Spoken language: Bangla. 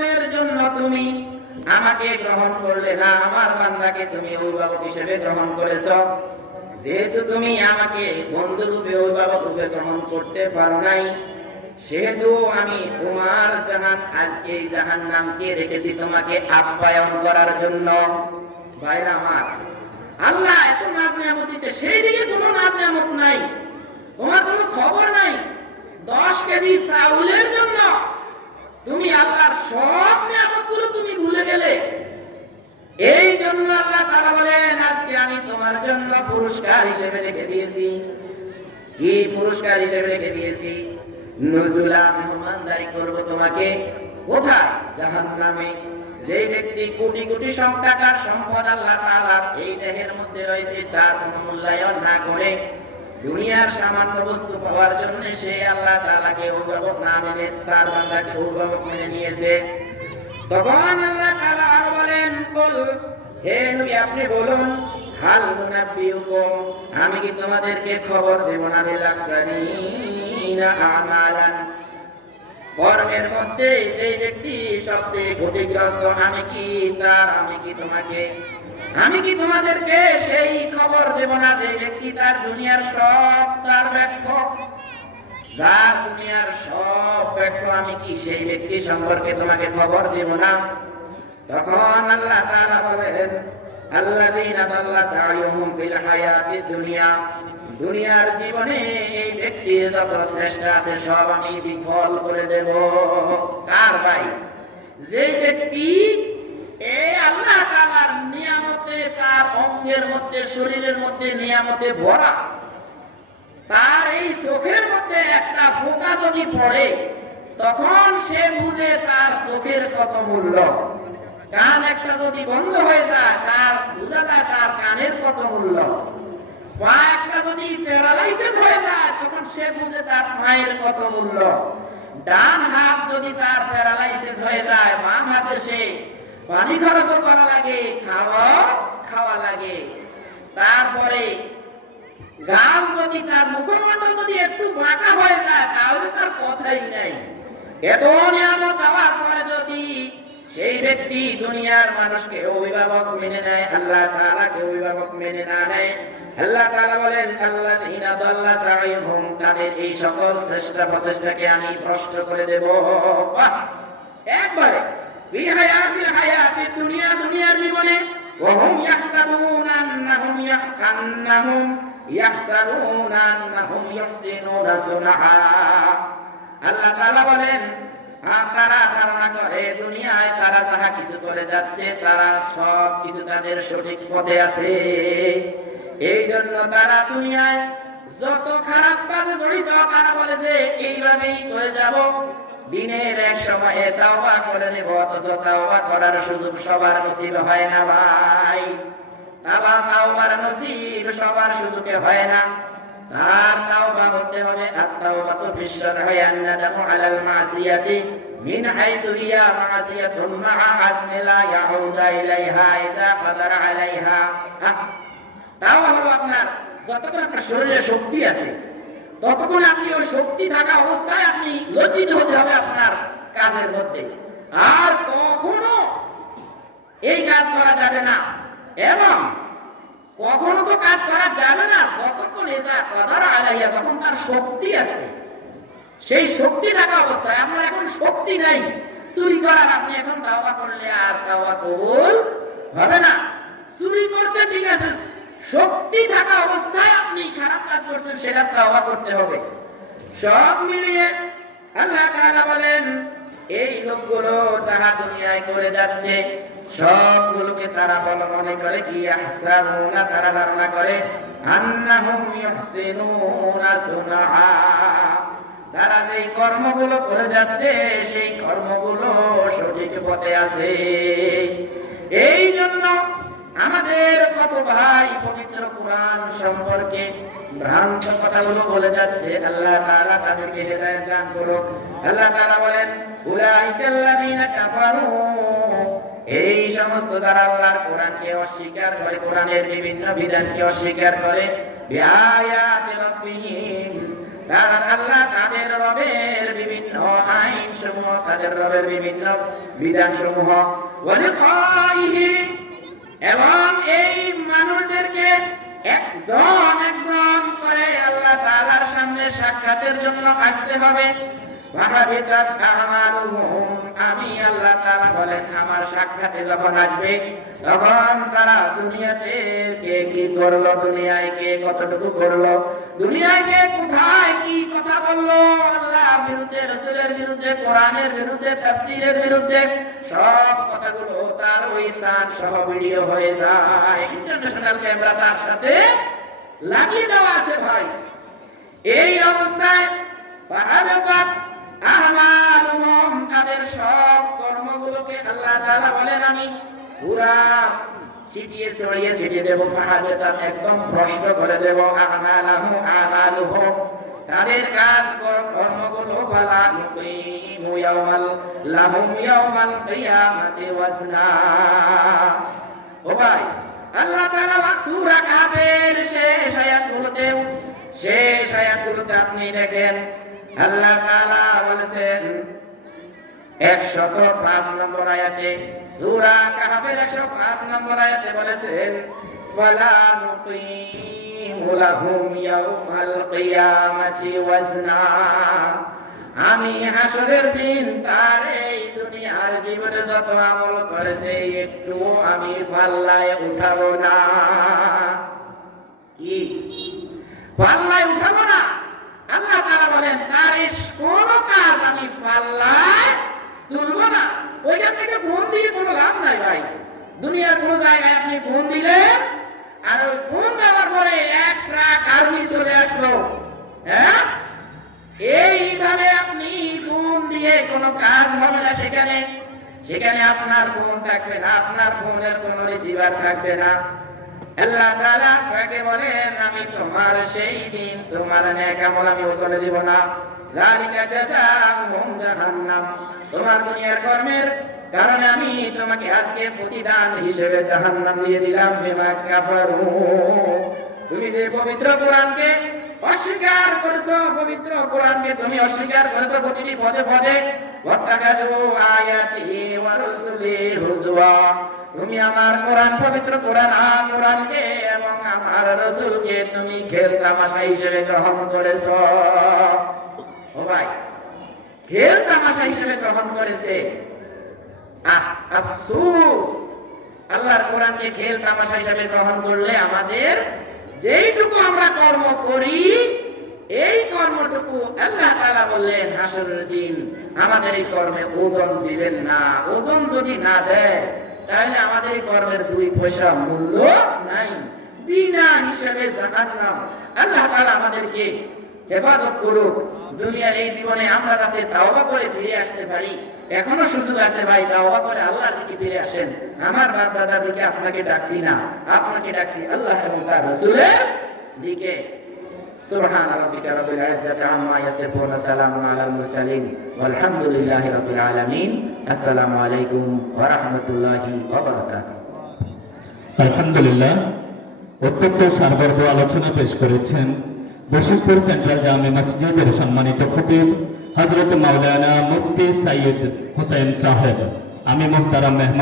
নিয়ামতের জন্য তুমি আমাকে গ্রহণ করলে না, আমার বান্দাকে তুমি অভিভাবক হিসেবে গ্রহণ করেছ। যেহেতু তুমি আমাকে বন্ধু রূপে অভিভাবক রূপে গ্রহণ করতে পারো নাই, সেহেতু আমি তোমার জাহান, আজকে এই জাহান নামকে রেখেছি তোমাকে আপ্যায়ন করার জন্য। ভাইরা আমার, আল্লাহ এত নাজ নিয়ামত দিছে, সেই দিকে কোনো নাজ নিয়ামত নাই। তোমার কোনো খবর নাই। দশ কেজি চাউলের জন্য তুমি আল্লাহর সব নিয়ামতগুলো তুমি ভুলে গেলে। এই জন্য আল্লাহ তাআলা বলেন, আজকে আমি তোমার জন্য পুরস্কার হিসেবে রেখে দিয়েছি। কি পুরস্কার হিসেবে রেখে দিয়েছি? নজুলা মেহমানদারি করব তোমাকে। কোথায়? জাহান্নামে। যে ব্যক্তি কোটি কোটি সব টাকার সম্পদ আল্লাহ তাআলা এই দেহের মধ্যে রয়েছে, তার কোনো মূল্যায়ন না করে দুনিয়ার সামান্য বস্তু পাওয়ার জন্য সে আল্লাহ তাআলাকে অভিভাবক না মেনে তার বান্দাকে অভিভাবক মেনে নিয়েছে তখন আল্লাহ তাআলা আরও বলেন বল হে নবী, আপনি বলুন, হাল মুনাব্বিউকুম আমি কি তোমাদেরকে খবর দেব না? বিল আকসারিনা আমালান। কর্মের মধ্যে যে ব্যক্তি সবচেয়ে ক্ষতিগ্রস্ত, আমি কি তার, আমি কি তোমাকে? আমি কি তোমাদেরকে সেই খবর দেব না যে ব্যক্তি তার দুনিয়ার সব তার ব্যর্থ? যার দুনিয়ার সব ব্যর্থ, আমি কি সেই ব্যক্তি সম্পর্কে তোমাকে খবর দেব না? তখন আল্লাহ তাআলা বলেন, আল্লাযীনা দাল্লা সা'য়ুহুম ফিল হায়াতি দুনিয়া। দুনিয়ার জীবনে এই ব্যক্তি যত শ্রেষ্ঠ আছে সব আমি বিফল করে দেব। কার ভাই? যে ব্যক্তি এই আল্লাহ তাআলার নিয়ামতে, তার অঙ্গের মধ্যে, শরীরের মধ্যে নিয়ামতে ভরা। তার এই চোখের মধ্যে একটা ফোকা যদি পড়ে, তখন সে বুঝে তার চোখের কত মূল্য। কান একটা যদি বন্ধ হয়ে যায়, তার বোঝা যায় তার কানের কত মূল্য। পা একটা যদি প্যারালাইসিস হয়ে যায়, তখন সে বুঝে তার পায়ের কত মূল্য। ডান হাত যদি তার প্যারালাইসিস হয়ে যায়, বাম হাতে সে পানি খরচ করা লাগে, খাওয়া খাওয়া লাগে। তারপরে গাল যদি তার মুখমণ্ডল যদি একটু বাঁকা হয়ে যায়, তাহলে তার কথাই নাই। এত নিয়ামত দেওয়ার পরে যদি সেই ব্যক্তি দুনিয়ার মানুষকে অভিভাবক মেনে নেয়, আল্লাহ তাআলাকে অভিভাবক মেনে না নেয়, আল্লাহ তাআলা বলেন, আল্লাযীনা দাল্লা সাইহুম তাদের এই সকল চেষ্টা প্রচেষ্টাকে আমি ভ্রষ্ট করে দেব। একবারে। ফি হায়াতিল হায়াতি দুনিয়া, দুনিয়ার জীবনে। ওহুম ইয়াহসাবুনা আন্নাহুম ইয়াহকান্নাহুম, ইয়াহসাবুনা আন্নাহুম ইউহসিনুনা সুনআ আল্লাহ তাআলা বলেন তারা ধারণা করে, দুনিয়ায় তারা যাহা কিছু করে যাচ্ছে, তারা সব কিছু তাদের সঠিক পথে আছে। এই জন্য তারা দুনিয়ায় যত খারাপ কাজে জড়িত, তারা বলে যে, এইভাবেই করে যাব। দিনের এক সময়ে তাওবা করে নেব, অথচ তাওবা করার সুযোগ সবার নসিব হয় না ভাই। আবার তাওবার নসিব সবার সুযোগে হয় না। তার তাওবা হবে আলাল মাসিয়াতি, মিন হাইসু হিয়া মাসিয়াতুন মা আজমি লা ইলাইহা আলাইহা। হলো আপনার, যতক্ষণ আপনার শরীরে শক্তি আছে ততক্ষণ আপনি ওই শক্তি থাকা অবস্থায় আপনি লজ্জিত হতে হবে আপনার কাজের মধ্যে। আর কখনো এই কাজ করা যাবে না। এবং কখনো তো কাজ করা যাবে না, যতক্ষণ এসা কদার আলাইয়া যখন তার শক্তি আছে। সেই শক্তি থাকা অবস্থায় আপনার এখন শক্তি নাই। চুরি করার আপনি এখন দাওয়া করলে আর দাওয়া কবুল হবে না। চুরি করছেন, ঠিক আছে শক্তি থাকা অবস্থায় আপনি খারাপ কাজ করছেন সেটা দাওয়া করতে হবে। সব মিলিয়ে আল্লাহ তাআলা বলেন, এই লোকগুলো যারা দুনিয়ায় করে যাচ্ছে, সবগুলোকে তারা বল মনে করে, কি আহসাবুনা তারা ধারণা করে, আন্নাহুম ইহসিনুনা সুনআ তারা যেই কর্মগুলো করে যাচ্ছে, সেই কর্মগুলো সঠিক পথে আছে। এই জন্য আমাদের কত ভাই পবিত্র কোরআন সম্পর্কে ভ্রান্ত কথাগুলো বলে যাচ্ছে, আল্লাহ তাআলা তাদেরকে হেদায়েত দান করুন আল্লাহ তাআলা বলেন উলাইকাল্লাযীনা কাফারু। এই সমস্ত যারা আল্লাহর কোরআনকে অস্বীকার করে, কোরআনের বিভিন্ন বিধানকে অস্বীকার করে, বিআয়াতি রাব্বিহিম, তার আল্লাহ তাদের রবের বিভিন্ন আইন সমূহ তাদের রবের বিভিন্ন বিধান সমূহ এবং এই মানুষদেরকে একজন একজন করে আল্লাহ তাআলার সামনে সাক্ষাতের জন্য আসতে হবে। আমি আল্লাহ তাআলা বলেন, আমার সাক্ষাতে যখন আসবে, তখন তারা দুনিয়াতে কে কি করল, দুনিয়ায় কে কতটুকু করল, দুনিয়ায় কে কোথায় কি কথা বলল বিরুদ্ধে, রাসূলের বিরুদ্ধে, কোরআনের বিরুদ্ধে, তাফসীরের বিরুদ্ধে সব কথাগুলো তার ওই স্থান সহ ভিডিও হয়ে যায়। ইন্টারন্যাশনাল ক্যামেরা তার সাথে লাগিয়ে দেওয়া আছে ভাই। এই অবস্থায় তাদের সব কর্মগুলোকে আল্লাহ তাআলা বলেন, আমি পুরা ছিটিয়ে ছড়িয়ে ছিটিয়ে দেব ফাহাবাতাত একদম ভ্রষ্ট করে দেব আমালুহুম তাদের কাজ কর- কর্মগুলো বালা নুকিমু ইয়াউমাল, লাহুম ইয়াউমাল কিয়ামাতি ওয়াজনা। ও ভাই, আল্লাহ তাআলা সূরা কাফের শেষ আয়াতগুলোতে শেষ আয়াতগুলোতে আপনি দেখেন, আল্লাহ তাআলা বলেছেন, একশত পাঁচ নম্বর আয়াতে সূরা কাহাবের একশো পাঁচ নম্বর আয়াতে বলেছেন ওয়ালা নুকিমু লাহুম ইয়াউমাল কিয়ামাতি ওয়াজনা আমি হাসরের দিন তার এই দুনিয়ার জীবনে যত আমল করেছে, একটু আমি পাল্লায় উঠাবো না। কি? পাল্লায় উঠাবো না? আল্লাহ তাআলা বলেন, তার কোন কাজ আমি পাল্লায় তুলবো না। ওইখান থেকে ফোন দিয়ে কোনো লাভ নাই ভাই। দুনিয়ার কোন জায়গায় আপনি ফোন দিলেন আর ওই ফোন দেওয়ার পরে এক ট্রাক আর্মি চলে আসলো। হ্যাঁ? এইভাবে আপনি ফোন দিয়ে কোনো কাজ হবে না সেখানে। সেখানে আপনার ফোন থাকবে না, আপনার ফোনের কোনো রিসিভার থাকবে না। আল্লাহ তাআলা তাকে বলেন, আমি তোমার সেই দিন, তোমার নেক আমল আমি ওজনে দিব না। যালিকা জাযাউহুম জাহান্নাম। তোমার দুনিয়ার কর্মের কারণে আমি তোমাকে আজকে প্রতিদান হিসেবে জাহান্নাম দিয়ে দিলাম, বিমা কাফারু। তুমি যে পবিত্র কোরআনকে অস্বীকার করেছ, পবিত্র কোরআনকে তুমি অস্বীকার করেছ প্রতিটি পদে পদে তুমি আমার কোরআন, পবিত্র কোরআন কোরআনকে এবং আমার রাসূলকে তুমি খেল তামাশা হিসেবে গ্রহণ করেছ। ও ভাই, খেল তামাশা হিসেবে গ্রহণ করেছে। আল্লাহর কোরআনকে খেল তামাশা গ্রহণ করলে আমাদের যেইটুকু আমরা কর্ম করি, এই কর্মটুকু আল্লাহ বললেন, হাসরের দিন আমাদের এই কর্মে ওজন দিবেন না। ওজন যদি না দেয়, তাহলে আমাদের এই কর্মের দুই পয়সা মূল্য নাই। বিনা হিসেবে জাহান্নাম। আল্লাহ আমাদেরকে হেফাজত করুক। দুনিয়ার এই জীবনে আমরা যাতে তাওবা করে ফিরে আসতে পারি এখনো সুযোগ আছে ভাই তাওবা করে আল্লাহর দিকে ফিরে আসেন আমার বাপ দাদার দিকে আপনাকে ডাকছি না আপনাকে ডাকছি আল্লাহ এবং তার রাসূলের দিকে سبحان ربك رب العزة عما يصفون سلام على المرسلين والحمد لله رب العالمين السلام عليكم ورحمة الله وبركاته আলহামদুলিল্লাহ অত্যন্ত সারবর্গ আলোচনা পেশ করেছেন বশিরপুর সেন্ট্রাল জামে মসজিদের সম্মানিত খতিব হজরত মাওলানা মুফতি সৈয়দ হুসেন সাহেব আমি মুহতারাম মেহমান।